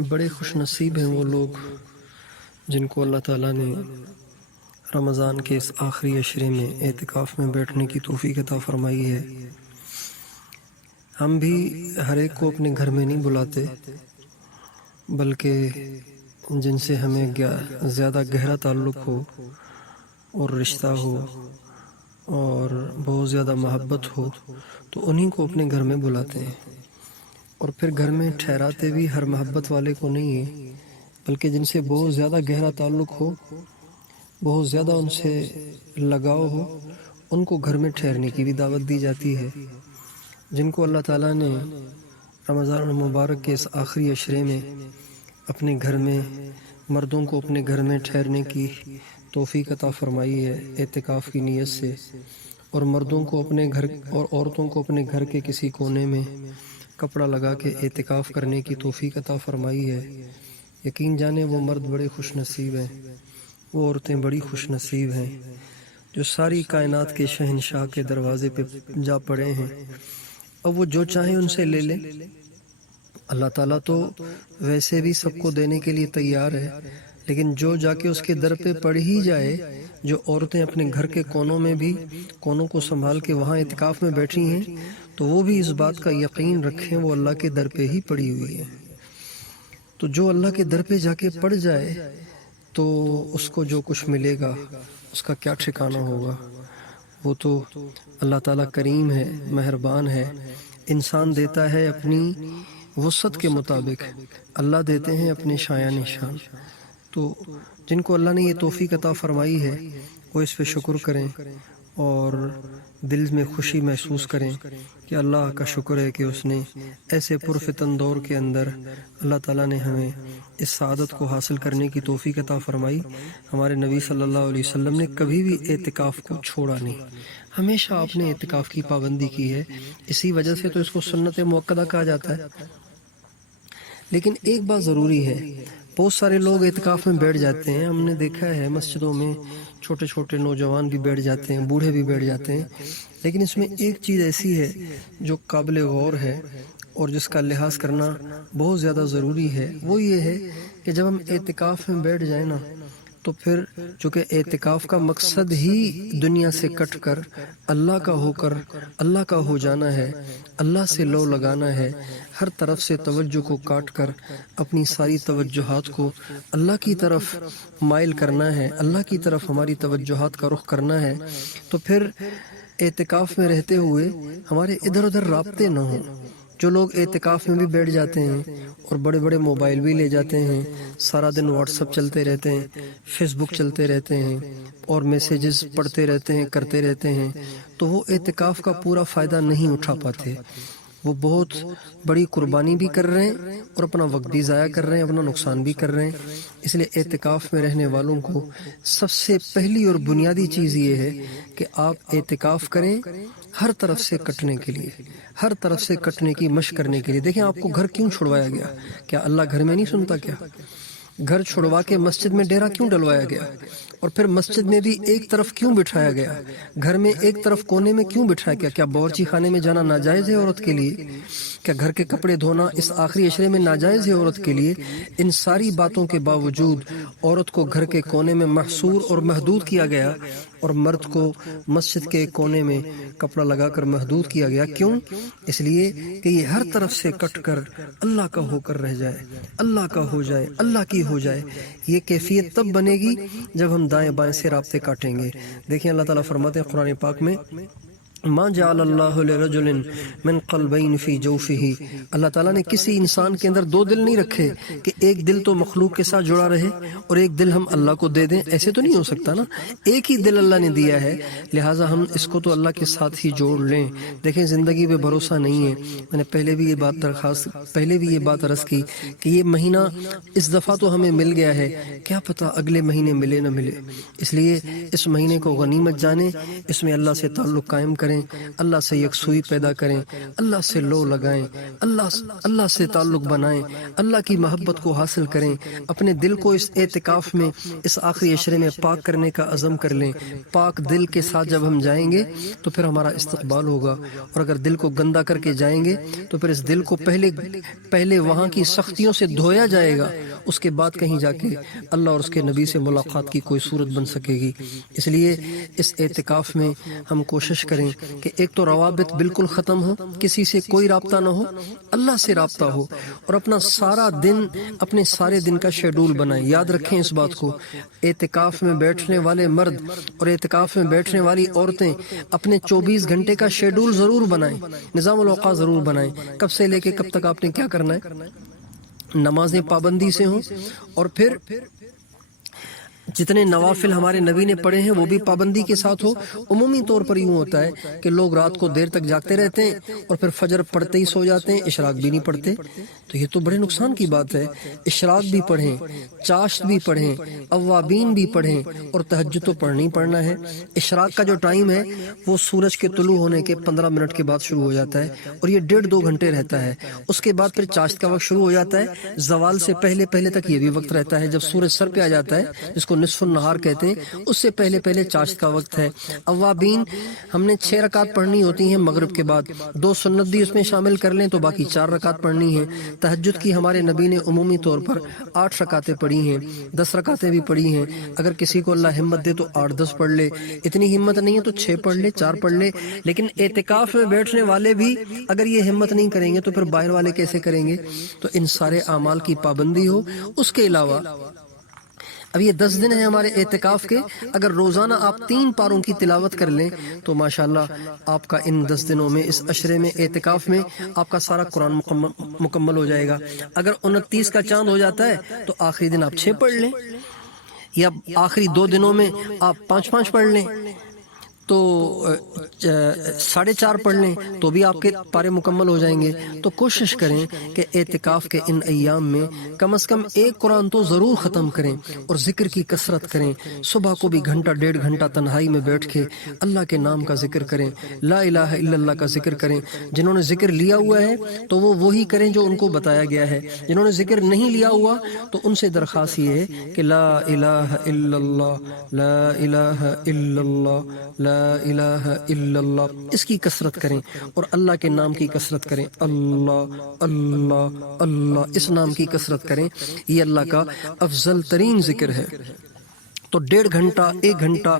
بڑے خوش نصیب ہیں وہ لوگ جن کو اللہ تعالیٰ نے رمضان کے اس آخری عشرے میں اعتکاف میں بیٹھنے کی توفیق عطا فرمائی ہے۔ ہم بھی ہر ایک کو اپنے گھر میں نہیں بلاتے، بلکہ جن سے ہمیں زیادہ گہرا تعلق ہو اور رشتہ ہو اور بہت زیادہ محبت ہو تو انہی کو اپنے گھر میں بلاتے ہیں، اور پھر گھر میں ٹھہراتے بھی ہر محبت والے کو نہیں ہے، بلکہ جن سے بہت زیادہ گہرا تعلق ہو، بہت زیادہ ان سے لگاؤ ہو، ان کو گھر میں ٹھہرنے کی بھی دعوت دی جاتی ہے۔ جن کو اللہ تعالیٰ نے رمضان المبارک کے اس آخری عشرے میں اپنے گھر میں مردوں کو اپنے گھر میں ٹھہرنے کی توفیق عطا فرمائی ہے اعتکاف کی نیت سے، اور مردوں کو اپنے گھر اور عورتوں کو اپنے گھر کے کسی کونے میں کپڑا لگا کے اعتکاف کرنے کی توفیق عطا فرمائی ہے، یقین جانے وہ مرد بڑے خوش نصیب ہیں، وہ عورتیں بڑی خوش نصیب ہیں جو ساری کائنات کے شہنشاہ کے دروازے پہ جا پڑے ہیں۔ اب وہ جو چاہیں ان سے لے لیں، اللہ تعالیٰ تو ویسے بھی سب کو دینے کے لیے تیار ہے، لیکن جو جا کے اس کے در پہ پڑ ہی جائے، جو عورتیں اپنے گھر کے کونوں کو سنبھال کے وہاں اعتکاف میں بیٹھی ہیں، تو وہ بھی اس بات کا یقین رکھیں وہ اللہ کے در پہ ہی پڑی ہوئی ہیں۔ تو جو اللہ کے در پہ جا کے پڑ جائے تو اس کو جو کچھ ملے گا اس کا کیا ٹھکانہ ہوگا۔ وہ تو اللہ تعالیٰ کریم ہے، مہربان ہے، انسان دیتا ہے اپنی وسعت کے مطابق، اللہ دیتے ہیں اپنے شایان نشان۔ تو جن کو اللہ نے یہ توفیق عطا فرمائی ہے وہ اس پہ شکر کریں اور دل میں خوشی محسوس کریں کہ اللہ کا شکر ہے کہ اس نے ایسے پرفتن دور کے اندر اللہ تعالیٰ نے ہمیں اس سعادت کو حاصل کرنے کی توفیق عطا فرمائی۔ ہمارے نبی صلی اللہ علیہ وسلم نے کبھی بھی اعتکاف کو چھوڑا نہیں، ہمیشہ آپ نے اعتکاف کی پابندی کی ہے، اسی وجہ سے تو اس کو سنت مؤکدہ کہا جاتا ہے۔ لیکن ایک بات ضروری ہے، بہت سارے لوگ اعتکاف میں بیٹھ جاتے ہیں، ہم نے دیکھا ہے مسجدوں میں چھوٹے چھوٹے نوجوان بھی بیٹھ جاتے ہیں، بوڑھے بھی بیٹھ جاتے ہیں، لیکن اس میں ایک چیز ایسی ہے جو قابل غور ہے اور جس کا لحاظ کرنا بہت زیادہ ضروری ہے، وہ یہ ہے کہ جب ہم اعتکاف میں بیٹھ جائیں نا تو پھر چونکہ اعتکاف کا مقصد ہی دنیا سے کٹ کر اللہ کا ہو کر اللہ کا ہو جانا ہے، اللہ سے لو لگانا ہے، ہر طرف سے توجہ کو کاٹ کر اپنی ساری توجہات کو اللہ کی طرف مائل کرنا ہے، اللہ کی طرف ہماری توجہات کا رخ کرنا ہے، تو پھر اعتکاف میں رہتے ہوئے ہمارے ادھر ادھر رابطے نہ ہوں۔ جو لوگ اعتکاف میں بھی بیٹھ جاتے ہیں اور بڑے بڑے موبائل بھی لے جاتے ہیں، سارا دن واٹس ایپ چلتے رہتے ہیں، فیس بک چلتے رہتے ہیں اور میسیجز پڑھتے رہتے ہیں، کرتے رہتے ہیں، تو وہ اعتکاف کا پورا فائدہ نہیں اٹھا پاتے۔ وہ بہت بڑی قربانی بھی کر رہے ہیں اور اپنا وقت بھی ضائع کر رہے ہیں، اپنا نقصان بھی کر رہے ہیں۔ اس لیے اعتکاف میں رہنے والوں کو سب سے پہلی اور بنیادی چیز یہ ہے کہ آپ اعتکاف کریں ہر طرف سے کٹنے کے لیے، ہر طرف سے کٹنے کی مشق کرنے کے لیے۔ دیکھیں آپ کو گھر کیوں چھڑوایا گیا؟ کیا اللہ گھر میں نہیں سنتا کیا؟ گھر چھڑوا کے مسجد میں ڈیرا کیوں ڈلوایا گیا؟ اور پھر مسجد میں بھی ایک طرف کیوں بٹھایا گیا؟ گھر میں ایک طرف کونے میں کیوں بٹھایا گیا؟ کیا باورچی خانے میں جانا ناجائز ہے عورت کے لیے؟ کیا گھر کے کپڑے دھونا اس آخری عشرے میں ناجائز ہے عورت کے لیے؟ ان ساری باتوں کے باوجود عورت کو گھر کے کونے میں محصور اور محدود کیا گیا اور مرد کو مسجد کے کونے میں کپڑا لگا کر محدود کیا گیا۔ کیوں؟ اس لیے کہ یہ ہر طرف سے کٹ کر اللہ کا ہو کر رہ جائے، اللہ کا ہو جائے، اللہ کی ہو جائے۔ یہ کیفیت تب بنے گی جب ہم دائیں بائیں سے رابطے کاٹیں گے۔ دیکھیں اللہ تعالیٰ فرماتے ہیں قرآن پاک میں، ما جعل اللہ لرجل من قلبین فی جوفہ، اللہ تعالیٰ نے کسی انسان کے اندر دو دل نہیں رکھے کہ ایک دل تو مخلوق کے ساتھ جڑا رہے اور ایک دل ہم اللہ کو دے دیں، ایسے تو نہیں ہو سکتا نا، ایک ہی دل اللہ نے دیا ہے، لہٰذا ہم اس کو تو اللہ کے ساتھ ہی جوڑ لیں۔ دیکھیں زندگی پہ بھروسہ نہیں ہے، میں نے پہلے بھی یہ بات عرض کی کہ یہ مہینہ اس دفعہ تو ہمیں مل گیا ہے، کیا پتہ اگلے مہینے ملے نہ ملے، اس لیے اس مہینے کو غنیمت جانیں، اس میں اللہ سے تعلق قائم کریں، کریں، اللہ سے یکسوئی پیدا کریں، اللہ سے لو لگائیں، اللہ سے تعلق بنائیں، اللہ کی محبت کو حاصل کریں، اپنے دل کو اس اعتکاف میں اس آخری عشرے میں پاک کرنے کا عزم کر لیں۔ پاک دل کے ساتھ جب ہم جائیں گے تو پھر ہمارا استقبال ہوگا، اور اگر دل کو گندا کر کے جائیں گے تو پھر اس دل کو پہلے وہاں کی سختیوں سے دھویا جائے گا، اس کے بعد کہیں جا کے اللہ اور اس کے نبی سے ملاقات کی کوئی صورت بن سکے گی۔ اس لیے اس اعتکاف میں ہم کوشش کریں کہ ایک تو روابط بالکل ختم ہو، کسی سے کوئی رابطہ نہ ہو، اللہ سے رابطہ ہو، اور اپنا سارا دن اپنے سارے دن کا شیڈول بنائیں۔ یاد رکھیں اس بات کو، اعتکاف میں بیٹھنے والے مرد اور اعتکاف میں بیٹھنے والی عورتیں اپنے 24 گھنٹے کا شیڈول ضرور بنائیں، نظام الاوقات ضرور بنائیں، کب سے لے کے کب تک آپ نے کیا کرنا ہے۔ نمازیں پابندی سے ہوں، اور پھر جتنے نوافل ہمارے نبی نے پڑھے ہیں وہ بھی پابندی کے ساتھ ہو۔ عمومی طور پر یوں ہوتا ہے کہ لوگ رات کو دیر تک جاگتے رہتے ہیں اور پھر فجر پڑھتے ہی سو جاتے ہیں، اشراق بھی نہیں پڑھتے، تو یہ تو بڑے نقصان کی بات ہے۔ اشراق بھی پڑھیں، چاشت بھی پڑھیں، اوابین بھی پڑھیں، اور تہجد تو پڑھنا ہی پڑھنا ہے۔ اشراق کا جو ٹائم ہے وہ سورج کے طلوع ہونے کے 15 منٹ کے بعد شروع ہو جاتا ہے، اور یہ 1.5-2 گھنٹے رہتا ہے۔ اس کے بعد پھر چاشت کا وقت شروع ہو جاتا ہے، زوال سے پہلے تک یہ بھی وقت رہتا ہے، جب سورج سر پہ آ جاتا ہے جس کو نصف النہار کہتے ہیں، اس سے پہلے چاشت کا وقت ہے۔ اوابین ہم نے 6 رکعت پڑھنی ہوتی ہیں مغرب کے بعد، 2 سنت بھی اس میں شامل کر لیں تو باقی 4 رکعت پڑھنی ہیں۔ تہجد کی ہمارے نبی نے عمومی طور پر 8 رکعتیں پڑھی ہیں، 10 رکعتیں بھی پڑھی ہیں۔ اگر کسی کو اللہ ہمت دے تو 8-10 پڑھ لے، اتنی ہمت نہیں ہے تو 6 پڑھ لے، 4 پڑھ لے۔ لیکن اعتکاف میں بیٹھنے والے بھی اگر یہ ہمت نہیں کریں گے تو پھر باہر والے کیسے کریں گے؟ تو ان سارے اعمال کی پابندی ہو۔ اس کے علاوہ اب یہ 10 دن ہیں ہمارے اعتکاف کے، اگر روزانہ آپ 3 پاروں کی تلاوت کر لیں تو ماشاءاللہ آپ کا ان 10 دنوں میں، اس عشرے میں، اعتکاف میں آپ کا سارا قرآن مکمل ہو جائے گا۔ اگر 29 کا چاند ہو جاتا ہے تو آخری دن آپ 6 پڑھ لیں، یا آخری 2 دنوں میں آپ 5 پڑھ لیں، تو 4.5 پڑھ لیں تو بھی آپ کے پارے مکمل ہو جائیں گے۔ تو کوشش کریں کہ اعتکاف کے ان ایام میں کم از کم 1 قرآن تو ضرور ختم کریں، اور ذکر کی کثرت کریں۔ صبح کو بھی 1-1.5 گھنٹہ تنہائی میں بیٹھ کے اللہ کے نام کا ذکر کریں، لا الہ الا اللہ کا ذکر کریں۔ جنہوں نے ذکر لیا ہوا ہے تو وہ وہی کریں جو ان کو بتایا گیا ہے، جنہوں نے ذکر نہیں لیا ہوا تو ان سے درخواست یہ ہے کہ لا الہ الا اللہ، لا الہ الا اللہ، لا الہ الا اللہ، اس کی کثرت کریں، اور اللہ کے نام کی کثرت کریں، اللہ اللہ اللہ، اس نام کی کثرت کریں۔ یہ اللہ کا افضل ترین ذکر ہے۔ تو 1.5 گھنٹہ 1 گھنٹہ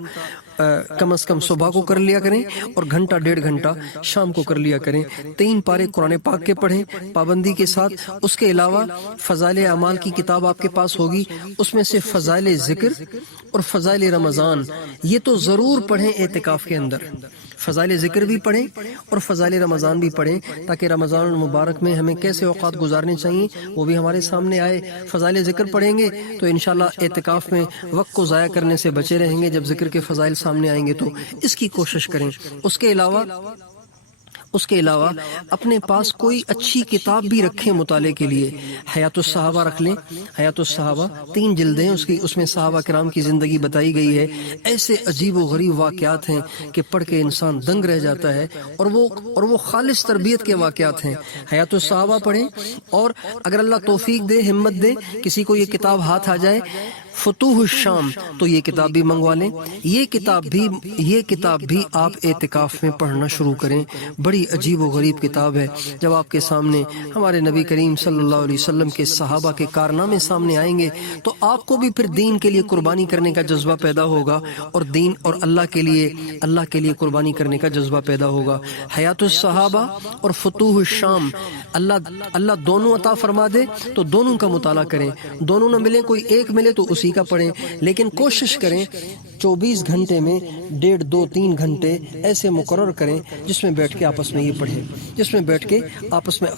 کم از کم صبح کو کر لیا کریں، اور 1-1.5 گھنٹہ شام کو کر لیا کریں۔ 3 پارے قرآن پاک کے پڑھیں پابندی کے ساتھ۔ اس کے علاوہ فضائل اعمال کی کتاب آپ کے پاس ہوگی، اس میں سے فضائل ذکر اور فضائل رمضان یہ تو ضرور پڑھیں اعتکاف کے اندر۔ فضائل ذکر بھی پڑھیں اور فضائل رمضان بھی پڑھیں، تاکہ رمضان المبارک میں ہمیں کیسے اوقات گزارنے چاہیے وہ بھی ہمارے سامنے آئے۔ فضائل ذکر پڑھیں گے تو انشاءاللہ اعتکاف میں وقت کو ضائع کرنے سے بچے رہیں گے، جب ذکر کے فضائل سامنے آئیں گے تو اس کی کوشش کریں۔ اس کے علاوہ اپنے پاس کوئی اچھی کتاب بھی رکھیں مطالعے کے لیے۔ حیات الصحابہ رکھ لیں، حیات الصحابہ 3 جلدیں، اس میں صحابہ کرام کی زندگی بتائی گئی ہے۔ ایسے عجیب و غریب واقعات ہیں کہ پڑھ کے انسان دنگ رہ جاتا ہے، اور وہ خالص تربیت کے واقعات ہیں۔ حیات الصحابہ پڑھیں، اور اگر اللہ توفیق دے، ہمت دے، کسی کو یہ کتاب ہاتھ آ جائے فتوح الشام تو یہ کتاب بھی منگوا لیں۔ یہ کتاب بھی آپ اعتکاف میں پڑھنا شروع کریں۔ بڑی عجیب و غریب کتاب ہے۔ جب آپ کے سامنے ہمارے نبی کریم صلی اللہ علیہ وسلم کے صحابہ کے کارنامے سامنے آئیں گے تو آپ کو بھی پھر دین کے لیے قربانی کرنے کا جذبہ پیدا ہوگا، اور دین اور اللہ کے لیے قربانی کرنے کا جذبہ پیدا ہوگا۔ حیات الصحابہ اور فتوح الشام اللہ دونوں عطا فرما دے تو دونوں کا مطالعہ کریں۔ دونوں نہ ملے، کوئی ایک ملے تو اسی کا پڑھیں، لیکن کوشش کریں 24 گھنٹے میں 1.5-2-3 گھنٹے ایسے مقرر کریں جس میں بیٹھ کے آپس میں یہ پڑھیں، جس میں بیٹھ کے آپس میں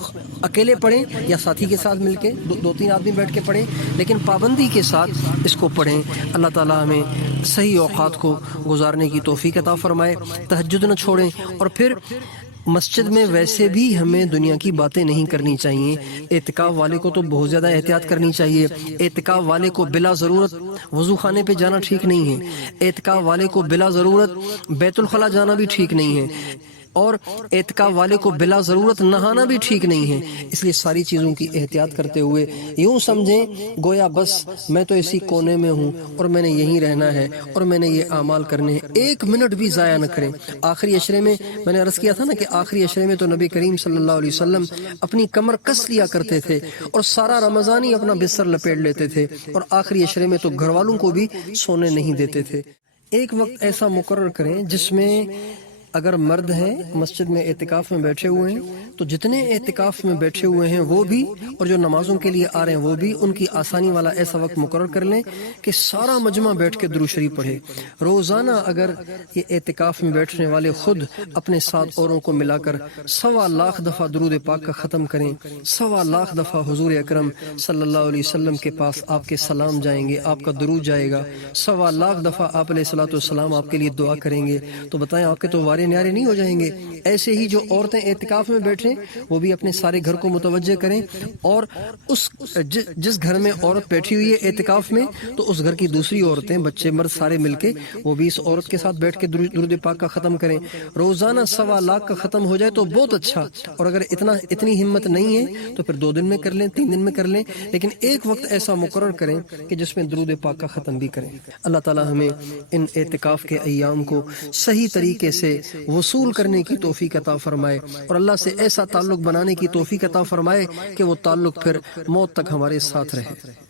اکیلے پڑھیں یا ساتھی کے ساتھ مل کے 2-3 آدمی بیٹھ کے پڑھیں، لیکن پابندی کے ساتھ اس کو پڑھیں۔ اللہ تعالیٰ ہمیں صحیح اوقات کو گزارنے کی توفیق عطا فرمائے۔ تہجد نہ چھوڑیں، اور پھر مسجد میں ویسے بھی ہمیں دنیا کی باتیں نہیں کرنی چاہیے. اعتکاف والے کو تو بہت زیادہ احتیاط کرنی چاہیے. اعتکاف والے کو بلا ضرورت وضو خانے پہ جانا ٹھیک نہیں ہے. اعتکاف والے کو بلا ضرورت بیت الخلا جانا بھی ٹھیک نہیں ہے. اور اعتکاف والے کو بلا ضرورت نہانا بھی ٹھیک نہیں ہے. اس لیے ساری چیزوں کی احتیاط کرتے ہوئے یوں سمجھیں گویا بس میں تو اسی کونے میں ہوں اور میں نے یہیں رہنا ہے اور میں نے یہ اعمال کرنے ہیں. ایک منٹ بھی ضائع نہ کریں. آخری عشرے میں نے عرض کیا تھا نا کہ آخری عشرے میں تو نبی کریم صلی اللہ علیہ وسلم اپنی کمر کس لیا کرتے تھے اور سارا رمضان ہی اپنا بستر لپیٹ لیتے تھے اور آخری عشرے میں تو گھر والوں کو بھی سونے نہیں دیتے تھے. ایک وقت ایسا مقرر کریں جس میں اگر مرد ہیں مسجد میں اعتکاف میں بیٹھے ہوئے ہیں تو جتنے اعتکاف میں بیٹھے ہوئے ہیں وہ بھی اور جو نمازوں کے لیے آ رہے ہیں وہ بھی ان کی آسانی والا ایسا وقت مقرر کر لیں کہ سارا مجمع بیٹھ کے درود شریف پڑھے. روزانہ اگر یہ اعتکاف میں بیٹھنے والے خود اپنے ساتھ اوروں کو ملا کر 125 دفعہ درود پاک کا ختم کریں, 125 دفعہ حضور اکرم صلی اللہ علیہ وسلم کے پاس آپ کے سلام جائیں گے, آپ کا درود جائے گا, 125 دفعہ آپ علیہ الصلوۃ والسلام آپ کے لیے دعا کریں گے, تو بتائیں آپ کے تو وارے نیارے نہیں ہو جائیں گے. ایسے ہی جو عورتیں اعتکاف میں بیٹھیں وہ بھی اپنے سارے گھر کو متوجہ کریں اور جس گھر میں عورت بیٹھی ہوئی ہے اعتکاف میں تو اس گھر کی دوسری عورتیں بچے مرد سارے مل کے وہ بھی اس عورت کے ساتھ بیٹھ کے درود پاک کا ختم کریں. روزانہ 125 کا ختم ہو جائے تو بہت اچھا, اور اگر اتنی ہمت نہیں ہے تو پھر 2 دن میں کر لیں, 3 دن میں کر لیں, لیکن ایک وقت ایسا مقرر کریں کہ جس میں درود پاک کا ختم بھی کریں. اللہ تعالی ہمیں ان اعتکاف کے ایام کو صحیح طریقے سے وصول کرنے کی توفیق عطا فرمائے اور اللہ سے ایسا تعلق بنانے کی توفیق عطا فرمائے کہ وہ تعلق پھر موت تک ہمارے ساتھ رہے.